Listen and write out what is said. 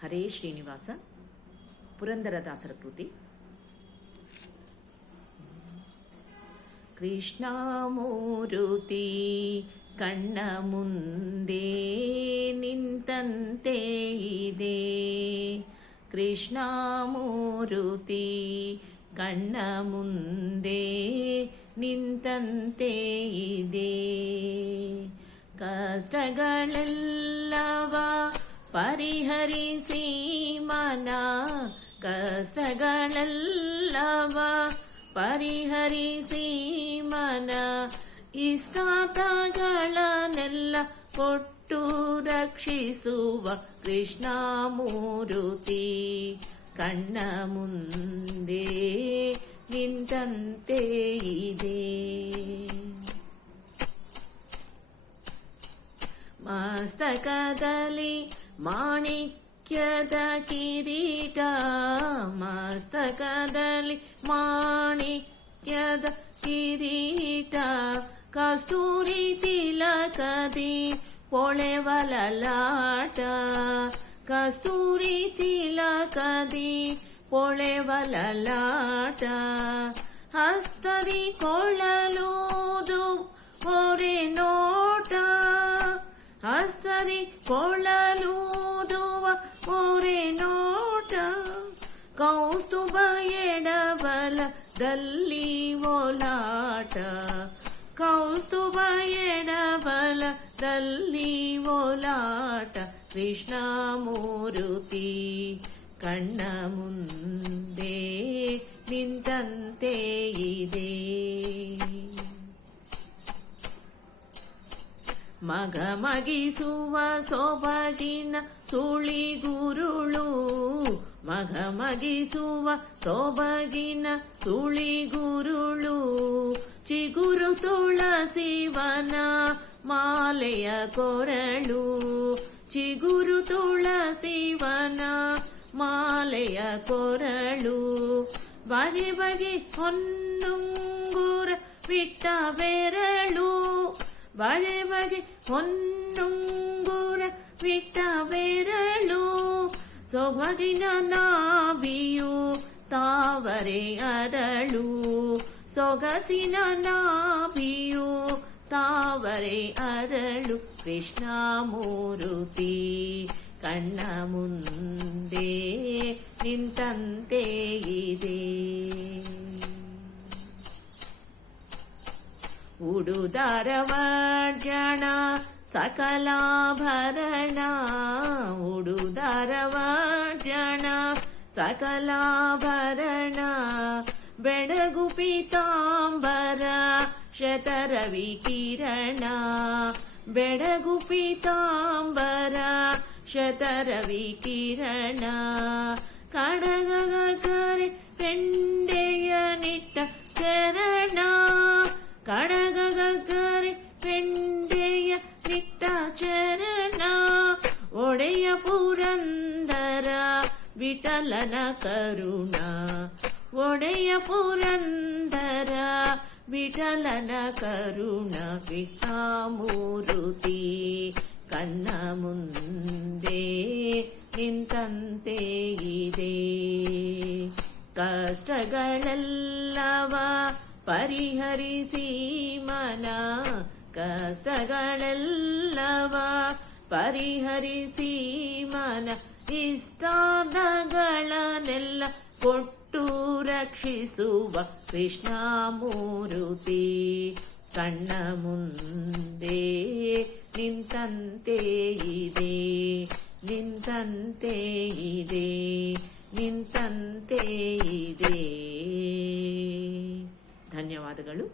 ಹರೇ ಶ್ರೀನಿವಾಸ. ಪುರಂದರದಾಸರ ಕೃತಿ. ಕೃಷ್ಣಮೂರುತಿ ಕಣ್ಣ ಮುಂದೆ ನಿಂತಂತೆ ಇದೆ, ಕೃಷ್ಣಮೂರುತಿ ಕಣ್ಣ ಮುಂದೆ ನಿಂತಂತೆ ಇದೆ. ಕಷ್ಟಗಳೆಲ್ಲವ ಪರಿಹರಿಸಿ ಮನ, ಕಷ್ಟಗಳೆಲ್ಲವ ಪರಿಹರಿಸಿ ಮನ, ಇಷ್ಟಾರ್ಥಗಳನ್ನೆಲ್ಲ ಕೊಟ್ಟು ರಕ್ಷಿಸುವ ಕೃಷ್ಣಮೂರುತಿ ಕಣ್ಣ ಮುಂದೆ ನಿಂತಂತೆ ಇದೆ. ಮಸ್ತಕದಲ್ಲಿ ಮಾಣಿಕ್ಯದ ಕಿರೀಟ, ಮಸ್ತಕದಲ್ಲಿ ಮಾಣಿಕ್ಯದ ಕಿರೀಟ, ಕಸ್ತೂರಿ ತಿಲಕದಿ ಹೊಳೆವ ಲಲಾಟ, ಕಸ್ತೂರಿ ತಿಲಕದಿ ಹೊಳೆವ ಲಲಾಟ, ಹಸ್ತದಿ ಕೊಳ್ಳಲೂದು ಹೊರೆ ನೋಟ, ಹಸ್ತದಿ ಕೊಳ್ಳಲೂದುವ ಹೊರೆ ನೋಟ, ಕೌಸ್ತುಭ ಎಡಬಲದಲ್ಲಿ ಓಲಾಟ, ಕೌಸ್ತುಭ ಎಡಬಲದಲ್ಲಿ ಓಲಾಟ, ಕೃಷ್ಣಮೂರುತಿ ಕಣ್ಣ ಮುಂದೆ ನಿಂತಂತೆ ಇದೆ. ಮಗಮಗಿಸುವ ಸೊಬಗಿನ ಸುಳಿಗುರುಳು, ಮಗಮಗಿಸುವ ಸೊಬಗಿನ ಸುಳಿಗುರುಳು, ಚಿಗುರು ತುಳಸಿವನ ಮಾಲೆಯ ಕೊರಳು, ಚಿಗುರು ತುಳಸಿವನ ಮಾಲೆಯ ಕೊರಳು, ಬಗೆ ಬಗೆ ಹೊನ್ನುಂಗುರ ಬಿಟ್ಟ ಬೆರಳು, ಬಗೆ ಬಗೆ ಹೊನ್ನುಂಗುರ ಬಿಟ್ಟ ಬೆರಳು, ಸೊಬಗಿನ ನಾಭಿಯು ತಾವರೆ ಅರಳು, ಸೊಗಸಿನ ನಾಭಿಯು ತಾವರೆ ಅರಳು, ಕೃಷ್ಣಮೂರುತಿ ಕಣ್ಣ ಮುಂದೆ ನಿಂತಂತೆ ಇದೆ. ಉಡುದಾರವರ್ಜಣ ಸಕಲಾಭರಣ, ಉಡುದಾರವರ್ಜಣ ಸಕಲಾಭರಣ, ಬೆಳಗು ಪೀತಾಂಬರ ಶತರವಿ ಕಿರಣ, ಬೆಳಗು ಪೀತಾಂಬರ ಶತರವಿ ಕಿರಣ, ಕಡಗದ ಕರೆ ಪೆಂಡೆಯ ನಿಟ್ಟ ಚರಣ, ಕಡಗದ ಕರೆ ಪೆಂಡೆಯ ನಿಟ್ಟ ಚರಣ, ಒಡೆಯ ಪುರಂದರ ವಿಠಲನ ಕರುಣ, ಒಡೆಯ ಪುರಂದರ ವಿಠಲನ ಕರುಣ, ಕೃಷ್ಣಮೂರುತಿ ಕಣ್ಣ ಮುಂದೆ ನಿಂತಂತೆ ಇದೆ. ಕಷ್ಟಗಳೆಲ್ಲವ ಪರಿಹರಿಸಿ ಮನ, ಕಷ್ಟಗಳೆಲ್ಲವ ಪರಿಹರಿಸಿ ಮನ, ಇಷ್ಟಾರ್ಥಗಳನ್ನೆಲ್ಲ ಕೊಟ್ಟು ರಕ್ಷಿಸುವ ಕೃಷ್ಣಮೂರುತಿ ಕಣ್ಣ ಮುಂದೆ ನಿಂತಂತೆ ಇದೆ, ನಿಂತಂತೆ ಇದೆ, ನಿಂತಂತೆ ಇದೆ. ಧನ್ಯವಾದಗಳು.